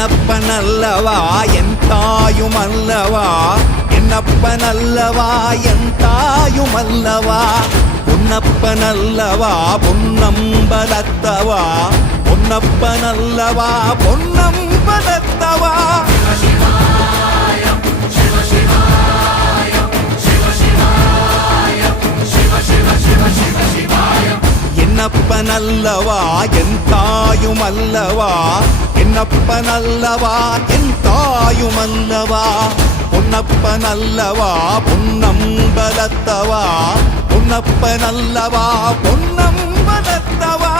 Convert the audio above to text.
என்னப்பனல்லவா என் தாயுமல்லவா, என்னப்பனல்லவா என் தாயுமல்லவா, பொன்னப்பனல்லவா பொன்னம்பலத்தவா, பொன்னப்பனல்லவா பொன்னம்பலத்தவா. என்னப்பனல்லவா என் தாயுமல்லவா, என்னப்பனல்லவா என் தாயுமல்லவா, பொன்னப்பனல்லவா பொன்னம்பலத்தவா, பொன்னப்பனல்லவா பொன்னம்பலத்தவா.